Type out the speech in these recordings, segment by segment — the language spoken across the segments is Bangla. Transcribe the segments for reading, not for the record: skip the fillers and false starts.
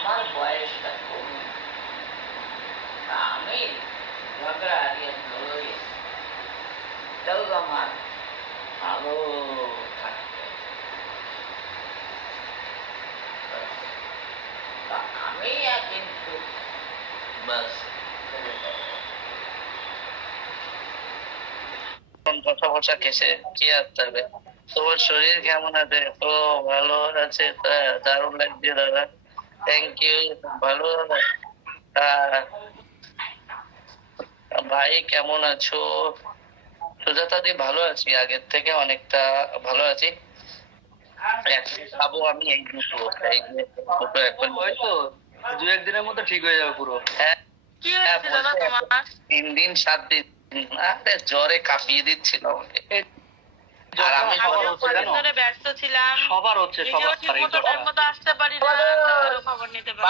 আমার বয়সটা কমে আমি ঝগড়া হারিয়ে ধরই এটাও আমার ভালো থাকতে আমি কিন্তু বাস বসা বসা খেসে কি আসতে হবে। তোমার শরীর কেমন আছে? ও ভালো আছে, দারুণ লাগছে দাদা, থ্যাংক ইউ। ভালো ভাই কেমন আছো? সুজাতা দি ভালো আছি, আগের থেকে অনেকটা ভালো আছি। খাবো আমি এই দুটো এখন, হয়তো দু একদিনের মধ্যে ঠিক হয়ে যাবে পুরো। হ্যাঁ, 3 দিন 7 দিন জ্বরে কাঁপিয়ে দিচ্ছিল আমাকে। ব্যস্ত ছিলাম, সবার হচ্ছে, আসতে পারি না, খবর নিতে পারি।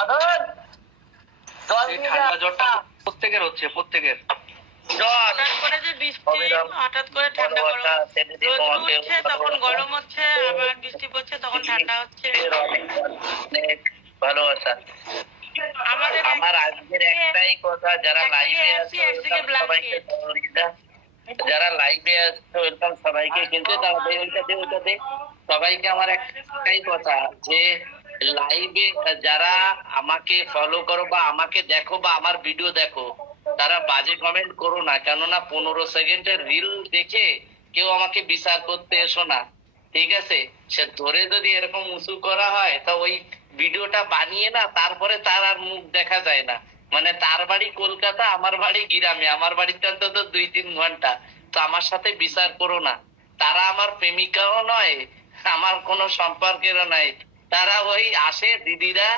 ঠান্ডা জ্বরটা প্রত্যেকের হচ্ছে, প্রত্যেকের হঠাৎ করে যে বৃষ্টি, হঠাৎ করে ঠান্ডা গরম, রোদ উঠছে তখন গরম হচ্ছে, আবার বৃষ্টি পড়ছে তখন ঠান্ডা হচ্ছে। ভালোবাসা। আমার আজকের একটাই কথা, যারা লাইভে আছে সবাইকে, যারা লাইভে আছে ওয়েলকাম সবাইকে, কিন্তু সবাইকে আমার একটাই কথা, যে লাইভে যারা আমাকে ফলো করো বা আমাকে দেখো বা আমার ভিডিও দেখো, তারা বাজে কমেন্ট করো না, কেননা 15 সেকেন্ডের রিল দেখে কেউ আমাকে বিচার করতে এসো না, ঠিক আছে? সে ধরে যদি এরকম উঁচু করা হয় তা ওই ভিডিওটা বানিয়ে না, তারপরে তার আর মুখ দেখা যায় না। মানে তার বাড়ি কলকাতা, আমার বাড়ি গ্রামে, আমার বাড়িতে অন্তত 2-3 ঘন্টা। তো আমার সাথে বিচার করো না। তারা আমার প্রেমিকাও নয়, আমার কোনো সম্পর্কেরও নাই। তারা ওই আসে দিদিরা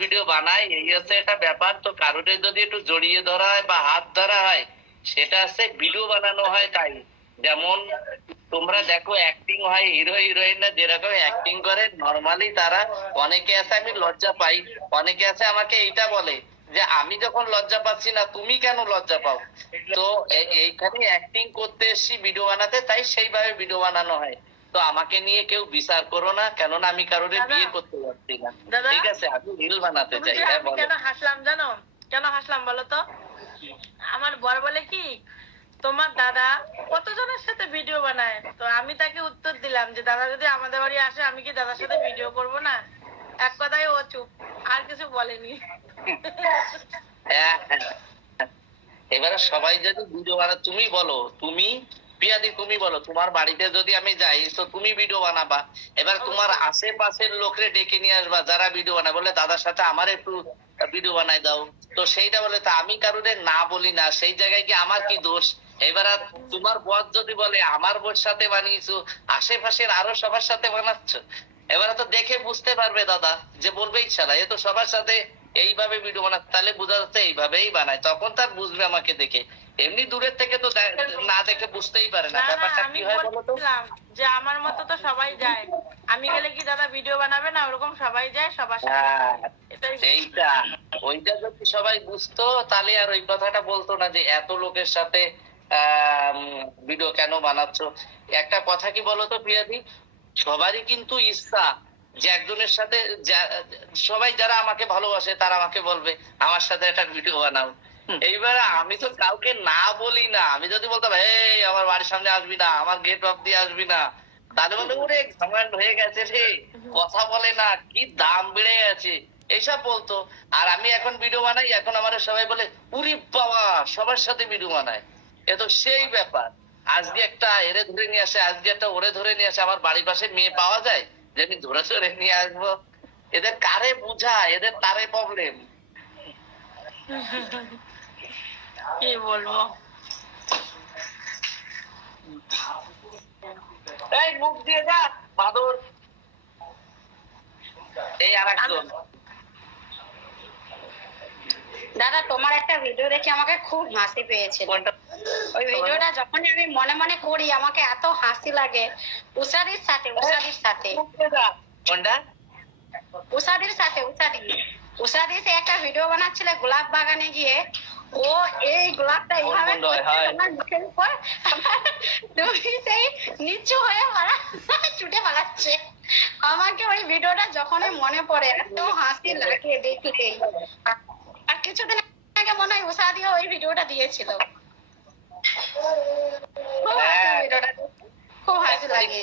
ভিডিও বানায়, এই হচ্ছে একটা ব্যাপার। তো কারোর যদি একটু জড়িয়ে ধরা হয় বা হাত ধরা হয়, সেটা হচ্ছে ভিডিও বানানো হয়। তাই যেমন তোমরা দেখো অ্যাক্টিং হয়, হিরো হিরোইনরা যেরকম অ্যাক্টিং করে নরমালি, তারা অনেকে আছে, আমি লজ্জা পাই, অনেকে আছে আমাকে এইটা বলে যে আমি যখন লজ্জা পাচ্ছি না তুমি কেন লজ্জা পাও? তো এইখানে অ্যাক্টিং করতে এসছি ভিডিও বানাতে, তাই সেইভাবে ভিডিও বানানো হয়। তো আমাকে নিয়ে কেউ বিচার করো না, কেননা আমি কারোর বিয়ে করতে পারছি না, ঠিক আছে? আমি রিল বানাতে চাই। হ্যাঁ বলো। কেন হাসলাম জানো? কেন হাসলাম বলো তো? আমার বর বলে কি, তোমার দাদা কতজনের সাথে ভিডিও বানায়। তো আমি তাকে উত্তর দিলাম যে দাদা যদি আমাদের বাড়ি আসে, আমি কি দাদার সাথে ভিডিও করব না? এক কথায় ও চুপ, আর কিছু বলেনি। এবারে সবাই যদি ভিডিও বানায়, তুমি বলো, তুমি পিয়াদি তুমি বলো, তোমার বাড়িতে যদি আমি যাই তো তুমি ভিডিও বানাবা। এবার তোমার আশেপাশের লোকরে ডেকে নিয়ে আসবা যারা ভিডিও বানায়, বলে দাদার সাথে আমার একটু ভিডিও বানাই দাও। তো সেইটা বলে, তো আমি কারোরে না বলি না, সেই জায়গায় কি আমার কি দোষ? এবার তোমার বস যদি বলে আমার বোর সাথে বানিয়েছো, আশেপাশের আরো সবার সাথে বানাচ্ছ, এবারে তো দেখে বুঝতে পারবে দাদা, যে বলবে ইচ্ছা এ তো সবার সাথে এইভাবে ভিডিও বানাচ্ছে, তাহলে বোঝা যাচ্ছে এইভাবেই বানায়, তখন তার বুঝবে আমাকে দেখে। এমনি দূরের থেকে তো না দেখে বুঝতেই পারে না। ব্যাপারটা কি হয় বলতো, যে আমার মতো তো সবাই যায়, আমি গেলে কি দাদা ভিডিও বানাবে না? ওরকম সবাই যায় সবার সাথে। সেইটা, ওইটা যদি সবাই বুঝতো তাহলে আর ওই কথাটা বলতো না যে এত লোকের সাথে ভিডিও কেন বানাচ্ছ। একটা কথা কি বলতো প্রিয়াদি, সবারই কিন্তু ইচ্ছা যে একজনের সাথে, সবাই যারা আমাকে ভালোবাসে তারা আমাকে বলবে আমার সাথে একটা ভিডিও বানাও। এইবার আমি তো কাউকে না বলি না। আমি যদি বলতাম এই আমার বাড়ির সামনে আসবি না, আমার গেট অফ দিয়ে আসবি না, তাহলে বলে ওরে ঘামান্ড হয়ে গেছে রে, কথা বলে না, কি দাম বেড়ে গেছে, এইসব বলতো। আর আমি এখন ভিডিও বানাই, এখন আমার সবাই বলে উরি বাবা সবার সাথে ভিডিও বানায়। এ তো সেই ব্যাপার, আজকে একটা এরে ধরে নিয়ে আসে, আজকে একটা ওরে ধরে নিয়ে আসে। আমার বাড়ির পাশে মেয়ে পাওয়া যায় যে আমি ধরে ধরে নিয়ে আসবো? এদের কারে বুঝায়, এদের তারে প্রবলেম। কি বলবো? এই মুখ দিয়ে যা বাদর। এই আর একজন। দাদা তোমার একটা ভিডিও দেখে আমাকে খুব হাসি পেয়েছিল। ওই ভিডিওটা যখন আমি মনে মনে করি আমাকে এত হাসি লাগে। উষাদির সাথে উষাদি সে একটা ভিডিও বানাচ্ছিল গোলাপ বাগানে গিয়ে, ও এই গোলাপটা এইভাবে তোমার মুখের উপর, তুমি সেই নিচু হয়ে ছুটে পালাচ্ছে। আমাকে ওই ভিডিওটা যখনই মনে পড়ে এত হাসি লাগে দেখলেই। আর কিছুদিন আগে মনে হয় উষা দিয়ে ওই ভিডিওটা দিয়েছিল, খুব হাসি ভিডিওটা, খুব হাসি লাগে।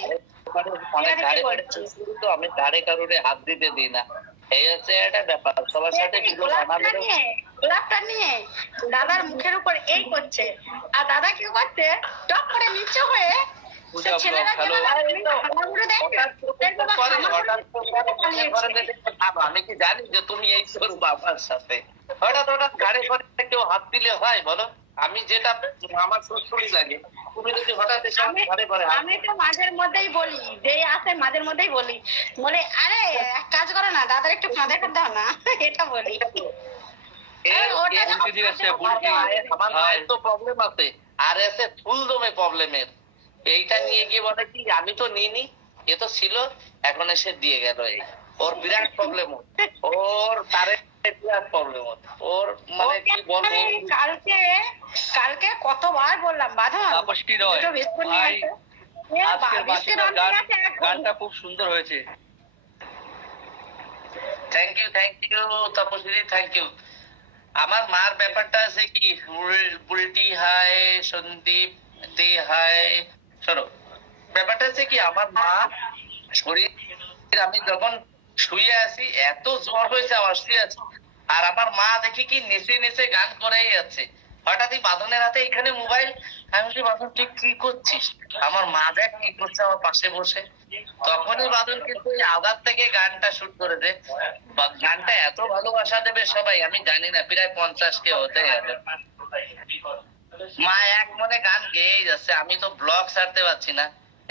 তো আমি ধারে কারোরে হাত দিতে দিই না, এই হচ্ছে একটা ব্যাপার। সবার সাথে গোলাপটা নিয়ে দাদার মুখের উপর এই করছে, আর দাদা কি করছে, টপ করে নিচে হয়ে ছেলেরা আমি কি জানি যে তুমি এই করবো আমার সাথে? হঠাৎ হঠাৎ ঘাড়ে ঘরে কেউ হাত দিলে হয় বলো? আমি যেটা আমার সুস্থই লাগে, তুমি যদি হঠাৎ ঘাড়ে ঘরে আমি তো মাঝের মধ্যেই বলি, যে আসে মাঝের মধ্যেই বলি, বলে আরে এক কাজ করো না, দাদার একটু ফাঁদে করে দাও না, এটা বলি। আমার মায়ের তো প্রবলেম আছে, আর এসে ফুল দমে প্রবলেমের এইটা নিয়ে গিয়ে বলে কি আমি তো নিইনি, এ তো ছিল, এখন এসে দিয়ে গেল। এই ওর বিরাট প্রবলেম, ওর তারে বিরাট প্রবলেম, ওর মানে কি বলবো। কালকে কতবার বললাম বাঁধন গানটা খুব সুন্দর হয়েছে। Thank you Tapaswi, thank you. আমার মার ব্যাপারটা আছে কি, বুলটি হাই সন্দীপ দে হাই, শোনো ব্যাপারটা আছে কি, আমার মা শরীর, আমি যখন শুয়ে আছি এত জ্বর হয়েছে আমার শুয়ে আছি, আর আমার মা দেখি কি নেচে নেচে গান করেই যাচ্ছে। হঠাৎই বাঁধনের হাতে এখানে মোবাইল, আমি বলছি বাঁধন তুই কি করছিস? আমার মা দেখ কি করছে আমার পাশে বসে। তখনই বাঁধন কিন্তু আগার থেকে গানটা শুট করে দে, গানটা এত ভালোবাসা দেবে সবাই, আমি জানি না, প্রায় 50 কে হতে যাবে। মা এক মনে গান গেয়েই যাচ্ছে, আমি তো ব্লগ ছাড়তে পারছি না।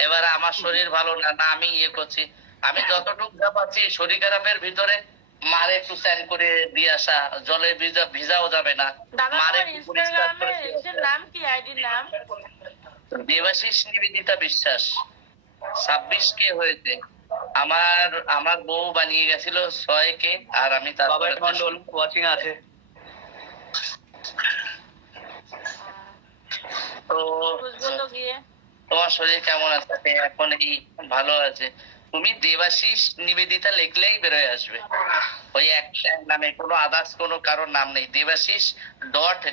এবারে আমার শরীর ভালো না, না আমি ইয়ে করছি, আমি যতটুকু যা পাচ্ছি শরীর খারাপের ভিতরে মারে একটু স্যান করে দিয়ে আসা, জলে ভিজাও যাবে না, মারে নাম কি, আইডির নাম? দেবাশিস নিবেদিতা বিশ্বাস। 26 কে হয়েছে, আমার বউ বানিয়ে গেছিল 6 কে, আর আমি তারপরে মন্ডল ওয়াচিং আছে। তো তোমার শরীর কেমন আছে এখন? এই ভালো আছে। তুমি দেবাশিস নিবেদিতা লিখলেই বেরোয় আসবে, ওই একটা নামে, কোনো আদার্স কোনো কারোর নাম নেই। দেবাশিস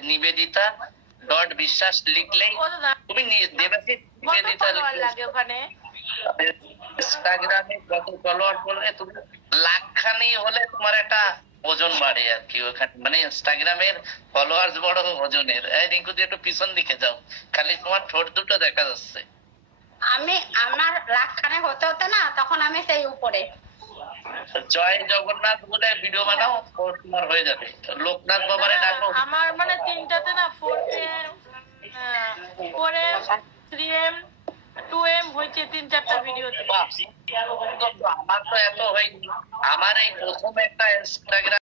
নিবেদিতা বিশ্বাস লিখলেই তুমি দেবাশিস নিবেদিতা লিখলে। ইনস্টাগ্রামে কত ফলোয়ার বললে তুমি লাখখানি হলে তোমার একটা ওজন বাড়ে আর কি ওখানে, মানে ইনস্টাগ্রামের ফলোয়ার্স বড় ওজনের। এই রিঙ্কু দিয়ে একটু পিছন দিকে যাও, খালি তোমার ঠোঁট দুটো দেখা যাচ্ছে। আমার লাখখানে হতে হতে না, তখন আমি সেই উপরে। জয় জগন্নাথ বলে ভিডিও বানাও, তোমার হয়ে যাবে। লোকনাথ বাবারে ডাকো। আমার মানে 3টাতে না 4M 3M 2M হয়েছে, 3-4টা ভিডিওতে। আমার তো এত হয়নি, আমার এই প্রথম একটা ইনস্টাগ্রাম